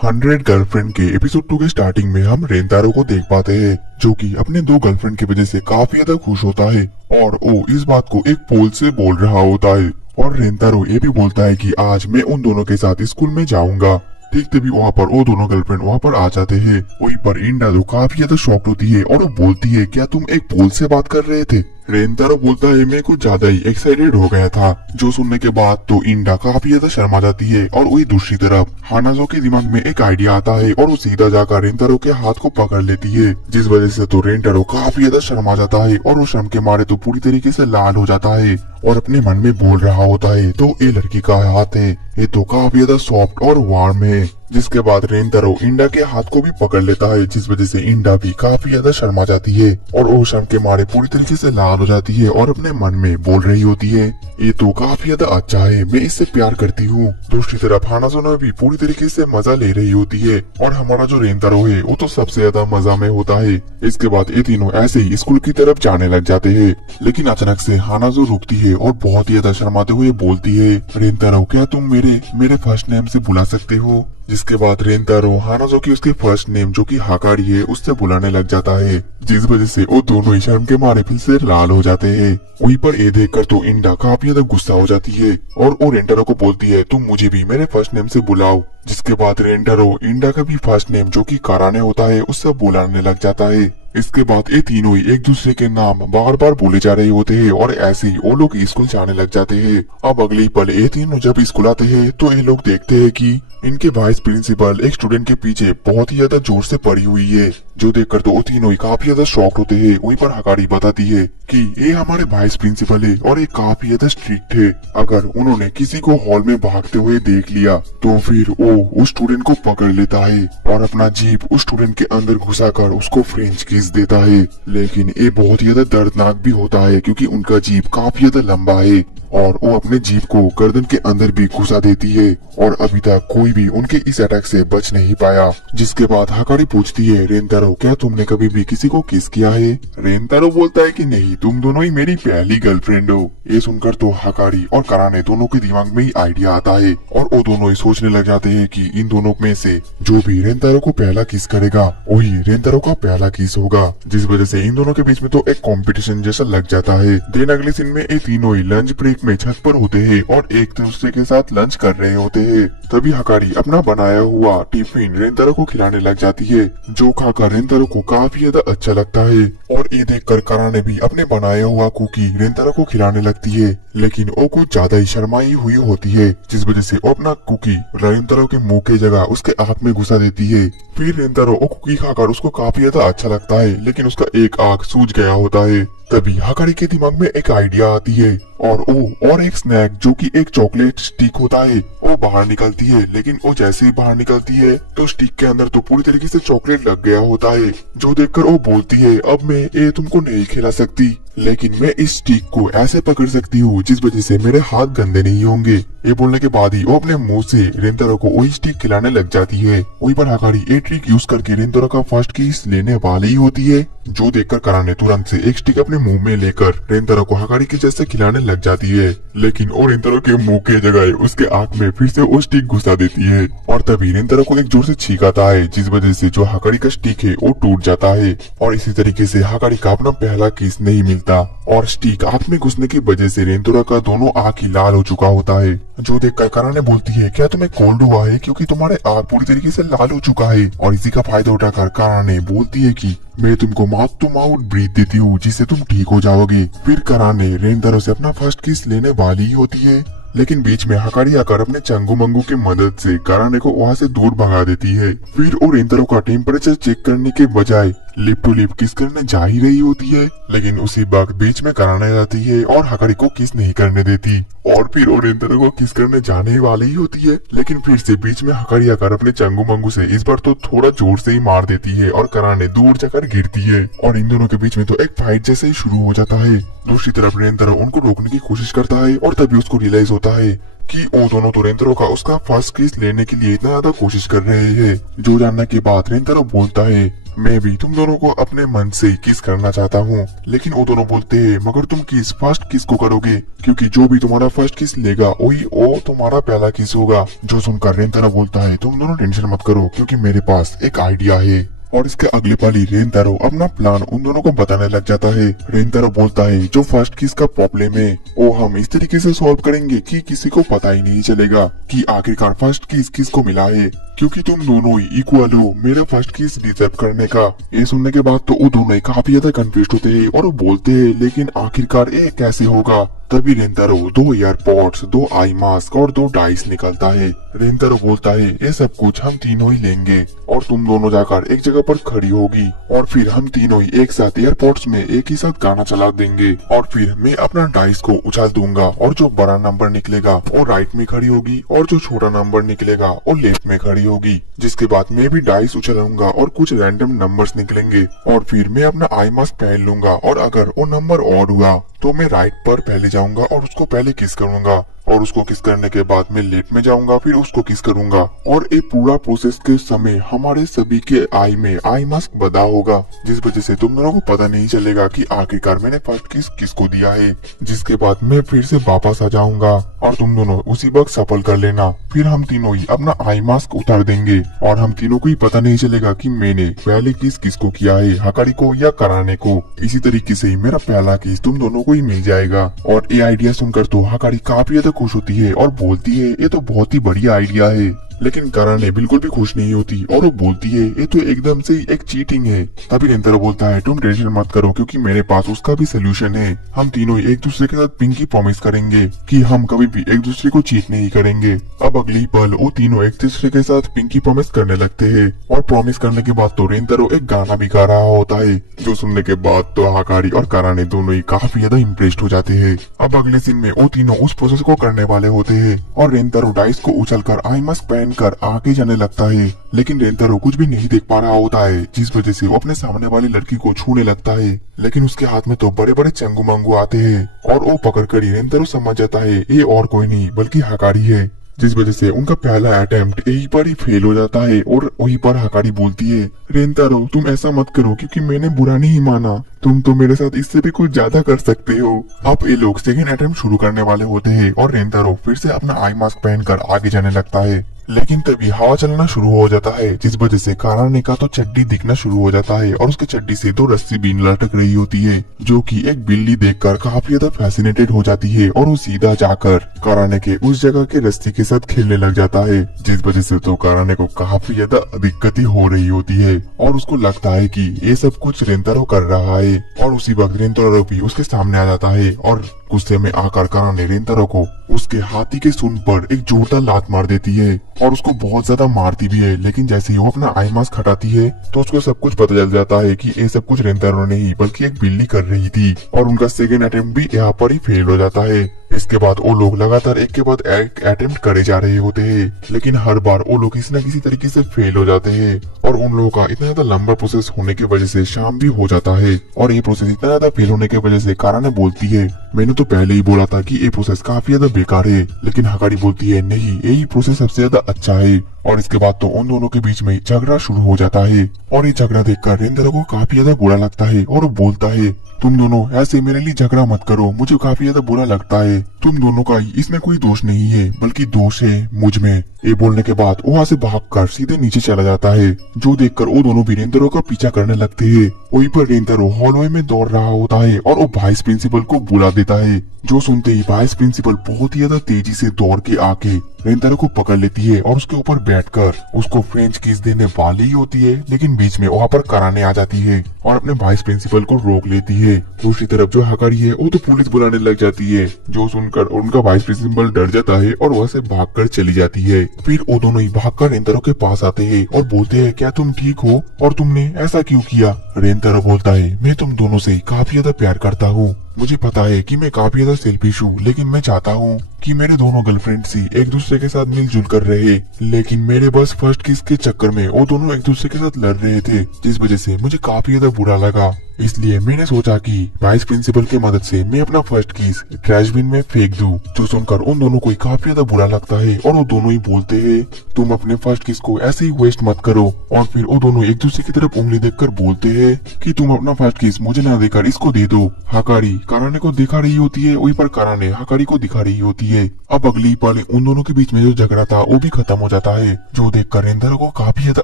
100 girlfriend के episode 2 के starting में हम रेंतारो को देख पाते हैं, जो कि अपने 2 गर्लफ्रेंड की वजह से काफी ज्यादा खुश होता है और वो इस बात को एक पोल से बोल रहा होता है। और रेंतारो ये भी बोलता है कि आज मैं उन दोनों के साथ स्कूल में जाऊंगा। ठीक तभी वहाँ पर वो दोनों गर्लफ्रेंड वहाँ पर आ जाते हैं। वहीं पर इंडा तो काफी ज्यादा शॉक्ड होती है और वो बोलती है, क्या तुम एक पोल से बात कर रहे थे? रेंतारो बोलता है, मैं कुछ ज्यादा ही एक्साइटेड हो गया था। जो सुनने के बाद तो इंडा काफी ज्यादा शर्मा जाती है। और वही दूसरी तरफ हानाजो के दिमाग में एक आइडिया आता है और वो सीधा जाकर रेंतारो के हाथ को पकड़ लेती है, जिस वजह से तो रेंतारो काफी ज्यादा शर्मा जाता है और वो शर्म के मारे तो पूरी तरीके से लाल हो जाता है और अपने मन में बोल रहा होता है, तो ये लड़की का हाथ है, ये तो काफी ज्यादा सॉफ्ट और वार्म है। जिसके बाद रेंतारो इंडा के हाथ को भी पकड़ लेता है, जिस वजह से इंडा भी काफी ज्यादा शर्मा जाती है और वो शर्म के मारे पूरी तरीके से लाल हो जाती है और अपने मन में बोल रही होती है, ये तो काफी ज्यादा अच्छा है, मैं इससे प्यार करती हूँ। दूसरी तरफ हानाजो भी पूरी तरीके से मजा ले रही होती है और हमारा जो रेंतारो है वो तो सबसे ज्यादा मजा में होता है। इसके बाद ये तीनों ऐसे ही स्कूल की तरफ जाने लग जाते हैं, लेकिन अचानक से हानाजो रुकती है और बहुत ही ज्यादा शर्माते हुए बोलती है, रेंतारो क्या तुम मेरे फर्स्ट नेम से बुला सकते हो? जिसके बाद रेंतारो हानाजो की उसके फर्स्ट नेम जो कि हाकारी है उससे बुलाने लग जाता है, जिस वजह से वो दोनों ही शर्म के मारे फिर से लाल हो जाते हैं। वहीं पर ये देखकर तो इंडा काफी ज्यादा गुस्सा हो जाती है और वो रेंतारो को बोलती है, तुम मुझे भी मेरे फर्स्ट नेम से बुलाओ। जिसके बाद रेंतारो इंडा का भी फर्स्ट नेम जो कि काराने होता है उससे बुलाने लग जाता है। इसके बाद ये तीनों ही एक दूसरे के नाम बार बार बोले जा रहे होते हैं और ऐसे ही वो लोग स्कूल जाने लग जाते हैं। अब अगले पल ये तीनों जब स्कूल आते हैं तो ये लोग देखते हैं कि इनके वाइस प्रिंसिपल एक स्टूडेंट के पीछे बहुत ही ज्यादा जोर से पड़ी हुई है, जो देखकर तो वो तीनों ही काफी ज्यादा शॉक्ड होते हैं। वहीं पर हाकारी बताती है कि ये हमारे वाइस प्रिंसिपल है और ये काफी ज्यादा स्ट्रिक्ट है, अगर उन्होंने किसी को हॉल में भागते हुए देख लिया तो फिर वो उस स्टूडेंट को पकड़ लेता है और अपना जीभ उस स्टूडेंट के अंदर घुसाकर उसको फ्रेंच किस देता है। लेकिन ये बहुत ही ज्यादा दर्दनाक भी होता है क्योंकि उनका जीभ काफी ज्यादा लंबा है और वो अपने जीभ को गर्दन के अंदर भी घुसा देती है और अभी तक कोई भी उनके इस अटैक से बच नहीं पाया। जिसके बाद हाकारी पूछती है, रेंतारो क्या तुमने कभी भी किसी को किस किया है? रेंतारो बोलता है कि नहीं, तुम दोनों ही मेरी पहली गर्लफ्रेंड हो। ये सुनकर तो हाकारी और कराने दोनों के दिमाग में ही आइडिया आता है और वो दोनों ही सोचने लग जाते हैं कि इन दोनों में से जो भी रेंतारो को पहला किस करेगा वही रेंतारो का पहला किस होगा, जिस वजह से इन दोनों के बीच में तो एक कंपटीशन जैसा लग जाता है। दिन अगले सीन में ये तीनों ही लंच ब्रेक में छत पर होते हैं और एक दूसरे के साथ लंच कर रहे होते हैं। तभी हाकारी अपना बनाया हुआ टिफिन रेंतारो को खिलाने लग जाती है, जो खाकर रेंतारो को काफी ज्यादा अच्छा लगता है और ये देखकर कराने भी अपने बनाया हुआ कुकी रेंतारो को खिलाने लगती है, लेकिन वो कुछ ज्यादा ही शर्माई हुई होती है, जिस वजह से वो अपना कुकी रेंतारो के मुंह की जगह उसके आँख में घुसा देती है। फिर रेंतारो वो कुकी खाकर उसको काफी ज्यादा अच्छा लगता है, लेकिन उसका एक आँख सूज गया होता है। तभी हाकारी के दिमाग में एक आइडिया आती है और एक स्नैक जो कि एक चॉकलेट स्टिक होता है वो बाहर निकलती है, लेकिन वो जैसे ही बाहर निकलती है तो स्टिक के अंदर तो पूरी तरीके से चॉकलेट लग गया होता है, जो देखकर वो बोलती है, अब मैं ये तुमको नहीं खिला सकती, लेकिन मैं इस स्टिक को ऐसे पकड़ सकती हूँ जिस वजह से मेरे हाथ गंदे नहीं होंगे। ये बोलने के बाद ही वो अपने मुंह से रेंतारो को वही स्टिक खिलाने लग जाती है। वहीं पर हाकारी ये ट्रिक यूज करके रेंतारो का फर्स्ट किस लेने वाली होती है, जो देखकर कराने तुरंत से एक स्टिक अपने मुंह में लेकर रेंतारो को हाकारी के जैसे खिलाने लग जाती है, लेकिन वो रेंतारो के मुंह के जगह उसके आँख में फिर से वो स्टिक घुसा देती है और तभी रेंतारो को एक जोर से छींक आता है, जिस वजह से जो हाकारी का स्टिक है वो टूट जाता है और इसी तरीके से हाकारी का अपना पहला किस नहीं मिलता और स्टिक आँख में घुसने की वजह से रेंतारो का दोनों आँख ही लाल हो चुका होता है। जो देखकर कराने बोलती है, क्या तुम्हें कोल्ड हुआ है क्योंकि तुम्हारे आँख पूरी तरीके से लाल हो चुका है? और इसी का फायदा उठाकर कराने बोलती है कि मैं तुमको माउथ टू माउथ ब्रीथ देती हूँ जिससे तुम ठीक हो जाओगे। फिर कराने रेंतारो से अपना फर्स्ट किस लेने वाली ही होती है, लेकिन बीच में हाकारी आकर अपने चंगू मंगू की मदद से कराने को वहाँ से दूर भगा देती है। फिर वो रेंतारो का टेम्परेचर चेक करने के बजाय लिप टू लिप किस करने जा ही रही होती है, लेकिन उसी वक्त बीच में कराने जाती है और हाकारी को किस नहीं करने देती और फिर वो रेंतारो को किस करने जाने वाली ही होती है, लेकिन फिर से बीच में हाकारी आकर अपने चंगू मंगू से इस बार तो थोड़ा जोर से ही मार देती है और कराने दूर जाकर गिरती है और इन दोनों के बीच में तो एक फाइट जैसे ही शुरू हो जाता है। दूसरी तरफ रेंतारो उनको रोकने की कोशिश करता है और तभी उसको रियलाइज होता है कि वो दोनों तो रेंतारो का उसका फर्स्ट किस लेने के लिए इतना ज्यादा कोशिश कर रहे हैं। जो जानने के बाद रेंतारो बोलता है, मैं भी तुम दोनों को अपने मन से किस करना चाहता हूँ। लेकिन वो दोनों बोलते हैं मगर तुम किस फर्स्ट किस को करोगे, क्योंकि जो भी तुम्हारा फर्स्ट किस लेगा वही वो तुम्हारा पहला किस होगा। जो सुनकर रेंतारो बोलता है तुम दोनों टेंशन मत करो, क्योंकि मेरे पास एक आइडिया है। और इसके अगले पल ही रेंतारो अपना प्लान उन दोनों को बताने लग जाता है। रेंतारो बोलता है जो फर्स्ट किस का प्रॉब्लम है वो हम इस तरीके से सॉल्व करेंगे कि किसी को पता ही नहीं चलेगा कि आखिरकार फर्स्ट किस किसको मिला है, क्योंकि तुम दोनों ही इक्वल हो मेरा फर्स्ट किस डिजर्व करने का। ये सुनने के बाद तो वो दोनों ही काफी ज्यादा कंफ्यूज होते हैं और वो बोलते हैं लेकिन आखिरकार ये कैसे होगा। तभी रेंतारो 2 एयरपॉड्स, 2 आई मास्क और 2 डाइस निकलता है। रेंतारो बोलता है ये सब कुछ हम तीनों ही लेंगे और तुम दोनों जाकर एक जगह पर खड़ी होगी और फिर हम तीनों ही एक साथ एयरपोर्ट्स में एक ही साथ गाना चला देंगे और फिर मैं अपना डाइस को उछाल दूंगा और जो बड़ा नंबर निकलेगा वो राइट में खड़ी होगी और जो छोटा नंबर निकलेगा वो लेफ्ट में खड़ी होगी। जिसके बाद मैं भी डाइस उछालूंगा और कुछ रैंडम नंबर्स निकलेंगे और फिर मैं अपना आई मास्क पहन लूंगा और अगर वो नंबर ऑड हुआ तो मैं राइट पर पहले जाऊंगा और उसको पहले किस करूंगा और उसको किस करने के बाद मैं लेफ्ट में जाऊंगा फिर उसको किस करूंगा और ये पूरा प्रोसेस के समय हमारे सभी के आई में आई मास्क बदा होगा, जिस वजह से तुम दोनों को पता नहीं चलेगा कि आखिरकार मैंने फर्स्ट किस किसको दिया है। जिसके बाद मैं फिर से वापस आ जाऊंगा और तुम दोनों उसी वक्त सफल कर लेना। फिर हम तीनों ही अपना आई मास्क उतार देंगे और हम तीनों को ही पता नहीं चलेगा कि मैंने पहले किस किसको किया है, हकारी को या कराने को। इसी तरीके से मेरा पहला किस तुम दोनों को ही मिल जाएगा। और ये आइडिया सुनकर तो हकारी काफी ज्यादा खुश होती है और बोलती है ये तो बहुत ही बढ़िया आइडिया है। लेकिन कराने बिल्कुल भी खुश नहीं होती और वो बोलती है ये तो एकदम से एक चीटिंग है। तभी रेंतारो बोलता है तुम टेंशन मत करो, क्योंकि मेरे पास उसका भी सोल्यूशन है। हम तीनों एक दूसरे के साथ पिंकी प्रॉमिस करेंगे कि हम कभी भी एक दूसरे को चीट नहीं करेंगे। अब अगली पल वो तीनों एक दूसरे के साथ पिंकी प्रॉमिस करने लगते हैं और प्रॉमिस करने के बाद तो रेंतारो एक गाना भी गा रहा होता है, जो सुनने के बाद तो हकारी और कराने दोनों ही काफी ज्यादा इम्प्रेस्ड हो जाते हैं। अब अगले सीन में वो तीनों उस प्रोसेस को करने वाले होते हैं और रेंतारो डाइस को उछलकर आई मास्क पहन कर आगे जाने लगता है। लेकिन रेंतारो कुछ भी नहीं देख पा रहा होता है, जिस वजह से वो अपने सामने वाली लड़की को छूने लगता है। लेकिन उसके हाथ में तो बड़े बड़े चंगू मंगू आते हैं और वो पकड़ कर रेंतारो समझ जाता है ये और कोई नहीं बल्कि हकारी है। जिस वजह से उनका पहला अटेम्प्ट यही पर ही फेल हो जाता है और वहीं पर हकारी बोलती है रेंतारो तुम ऐसा मत करो, क्योंकि मैंने बुरा नहीं माना, तुम तो मेरे साथ इससे भी कुछ ज्यादा कर सकते हो। अब ये लोग सेकेंड अटेम्प्ट शुरू करने वाले होते हैं और रेंतारो फिर से अपना आई मास्क पहनकर आगे जाने लगता है। लेकिन तभी हवा चलना शुरू हो जाता है, जिस वजह से कराने का तो चड्डी दिखना शुरू हो जाता है और उसके चड्डी से तो रस्सी भी लटक रही होती है, जो कि एक बिल्ली देखकर काफी ज्यादा फैसिनेटेड हो जाती है और वो सीधा जाकर कराने के उस जगह के रस्सी के साथ खेलने लग जाता है। जिस वजह से तो कराने को काफी ज्यादा दिक्कत हो रही होती है और उसको लगता है कि ये सब कुछ रेंतारो कर रहा है। और उसी वक्त रेंतारो भी उसके सामने आ जाता है और गुस्से में आकर कराने रेंतारो को उसके हाथी के सूंड पर एक जोरदार लात मार देती है और उसको बहुत ज्यादा मारती भी है। लेकिन जैसे ही वो अपना आई मास्क हटाती है तो उसको सब कुछ पता चल जाता है कि ये सब कुछ रेंतारो नहीं बल्कि एक बिल्ली कर रही थी और उनका सेकेंड अटेम्प्ट भी यहाँ पर ही फेल हो जाता है। इसके बाद वो लोग लगातार एक के बाद एक अटेम्प्ट करे जा रहे होते हैं, लेकिन हर बार वो लोग किसी न किसी तरीके से फेल हो जाते हैं और उन लोगों का इतना ज्यादा लंबा प्रोसेस होने की वजह से शाम भी हो जाता है। और ये प्रोसेस इतना ज्यादा फेल होने की वजह से कारा ने बोलती है मैंने तो पहले ही बोला था कि ये प्रोसेस काफी ज्यादा बेकार है, लेकिन हकारी बोलती है नहीं यही प्रोसेस सबसे ज्यादा अच्छा है। और इसके बाद तो उन दोनों के बीच में झगड़ा शुरू हो जाता है और ये झगड़ा देखकर रेंतारो को काफी ज्यादा बुरा लगता है और वो बोलता है तुम दोनों ऐसे मेरे लिए झगड़ा मत करो, मुझे काफी ज्यादा बुरा लगता है, तुम दोनों का इसमें कोई दोष नहीं है बल्कि दोष है मुझ में। ये बोलने के बाद वहाँ से भागकर सीधे नीचे चला जाता है, जो देखकर वो दोनों भी रेंतारो का पीछा करने लगते हैं। वहीं पर रेंतारो हॉलवे में दौड़ रहा होता है और वो वाइस प्रिंसिपल को बुला देता है, जो सुनते ही वाइस प्रिंसिपल बहुत ही ज्यादा तेजी से दौड़ के आके रेंतारो को पकड़ लेती है और उसके ऊपर बैठकर उसको फ्रेंच किस देने वाली ही होती है। लेकिन बीच में वहाँ पर कराने आ जाती है और अपने वाइस प्रिंसिपल को रोक लेती है। दूसरी तरफ जो हकारी है वो तो पुलिस बुलाने लग जाती है, जो सुनकर उनका वाइस प्रिंसिपल डर जाता है और वहाँ से भागकर चली जाती है। फिर वो दोनों ही भागकर रेंतारो के पास आते हैं और बोलते हैं क्या तुम ठीक हो और तुमने ऐसा क्यों किया। रेंतारो बोलता है मैं तुम दोनों से काफी ज्यादा प्यार करता हूँ, मुझे पता है कि मैं काफी ज्यादा सेल्फिश हूँ, लेकिन मैं चाहता हूँ कि मेरे दोनों गर्लफ्रेंड ही एक दूसरे के साथ मिलजुल कर रहे, लेकिन मेरे बस फर्स्ट किस के चक्कर में वो दोनों एक दूसरे के साथ लड़ रहे थे, जिस वजह से मुझे काफी ज्यादा बुरा लगा। इसलिए मैंने सोचा कि वाइस प्रिंसिपल की मदद से मैं अपना फर्स्ट किस ट्रैश बिन में फेंक दूं। जो सुनकर उन दोनों को काफी ज्यादा बुरा लगता है और वो दोनों ही बोलते हैं तुम अपने फर्स्ट किस को ऐसे ही वेस्ट मत करो। और फिर वो दोनों एक दूसरे की तरफ उंगली देखकर बोलते हैं कि तुम अपना फर्स्ट किस मुझे ना देकर इसको दे दो। हाकारी काराने को दिखा रही होती है, वहीं पर काराने हाकारी को दिखा रही होती है। अब अगली पल उन दोनों के बीच में जो झगड़ा था वो भी खत्म हो जाता है, जो देखकर रेंतारो को काफी ज्यादा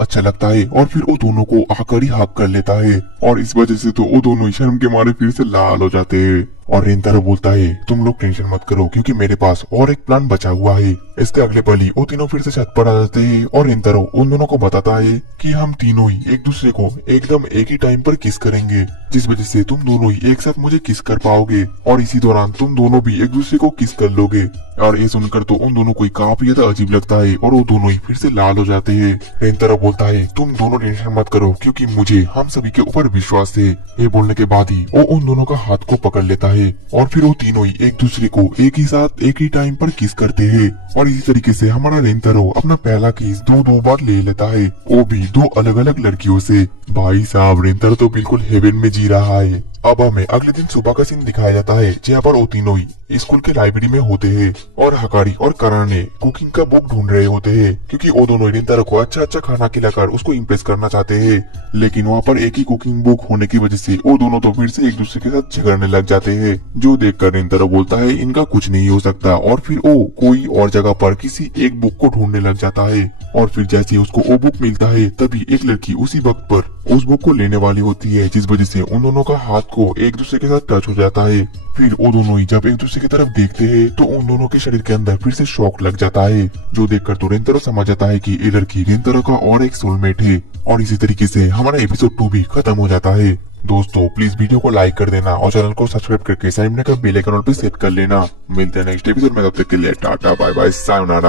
अच्छा लगता है। और फिर वो दोनों को हाकारी हक कर लेता है और इस वजह से तो वो दोनों ही शर्म के मारे फिर से लाल हो जाते हैं। और रेंतारो बोलता है तुम लोग टेंशन मत करो क्योंकि मेरे पास और एक प्लान बचा हुआ है। इसके अगले पल ही वो तीनों फिर से छत पर आ जाते हैं और रेंतारो उन दोनों को बताता है कि हम तीनों ही एक दूसरे को एकदम एक ही टाइम पर किस करेंगे, जिस वजह से तुम दोनों ही एक साथ मुझे किस कर पाओगे और इसी दौरान तुम दोनों भी एक दूसरे को किस कर लोगे। और ये सुनकर तो उन दोनों को काफी ज्यादा अजीब लगता है और वो दोनों ही फिर से लाल हो जाते हैं। रेंतारो बोलता है तुम दोनों टेंशन मत करो क्योंकि मुझे हम सभी के ऊपर विश्वास है। ये बोलने के बाद ही वो उन दोनों का हाथ को पकड़ लेता है और फिर वो तीनों ही एक दूसरे को एक ही साथ एक ही टाइम पर किस करते हैं। और इसी तरीके से हमारा रेंतारो अपना पहला किस दो बार ले लेता है, वो भी दो अलग अलग लड़कियों से। भाई साहब रेंतारो तो बिल्कुल हेवन में जी रहा है। अब हमें अगले दिन सुबह का सीन दिखाया जाता है जहाँ पर वो तीनों ही स्कूल के लाइब्रेरी में होते हैं और हकारी और काराने कुकिंग का बुक ढूंढ रहे होते हैं क्योंकि वो दोनों रेंतारो को अच्छा अच्छा खाना खिलाकर उसको इम्प्रेस करना चाहते हैं। लेकिन वहाँ पर एक ही कुकिंग बुक होने की वजह से वो दोनों तो फिर से एक दूसरे के साथ झगड़ने लग जाते हैं, जो देखकर रेंतारो बोलता है इनका कुछ नहीं हो सकता। और फिर वो कोई और जगह पर किसी एक बुक को ढूंढने लग जाता है और फिर जैसे उसको वो बुक मिलता है तभी एक लड़की उसी वक्त पर उस बुक को लेने वाली होती है, जिस वजह से उन दोनों का हाथ को एक दूसरे के साथ टच हो जाता है। फिर वो दोनों ही जब एक दूसरे की तरफ देखते हैं तो उन दोनों के शरीर के अंदर फिर से शॉक लग जाता है, जो देखकर तो रेंतारो समझ जाता है कि ये लड़की रेंतारो का और एक सोलमेट है। और इसी तरीके से हमारा एपिसोड 2 भी खत्म हो जाता है। दोस्तों प्लीज वीडियो को लाइक कर देना और चैनल को सब्सक्राइब करके साइड में का बेल आइकन पे सेट कर लेना। मिलते हैं नेक्स्ट एपिसोड में, तब तक के लिए टाटा बाय बाय सायोनारा।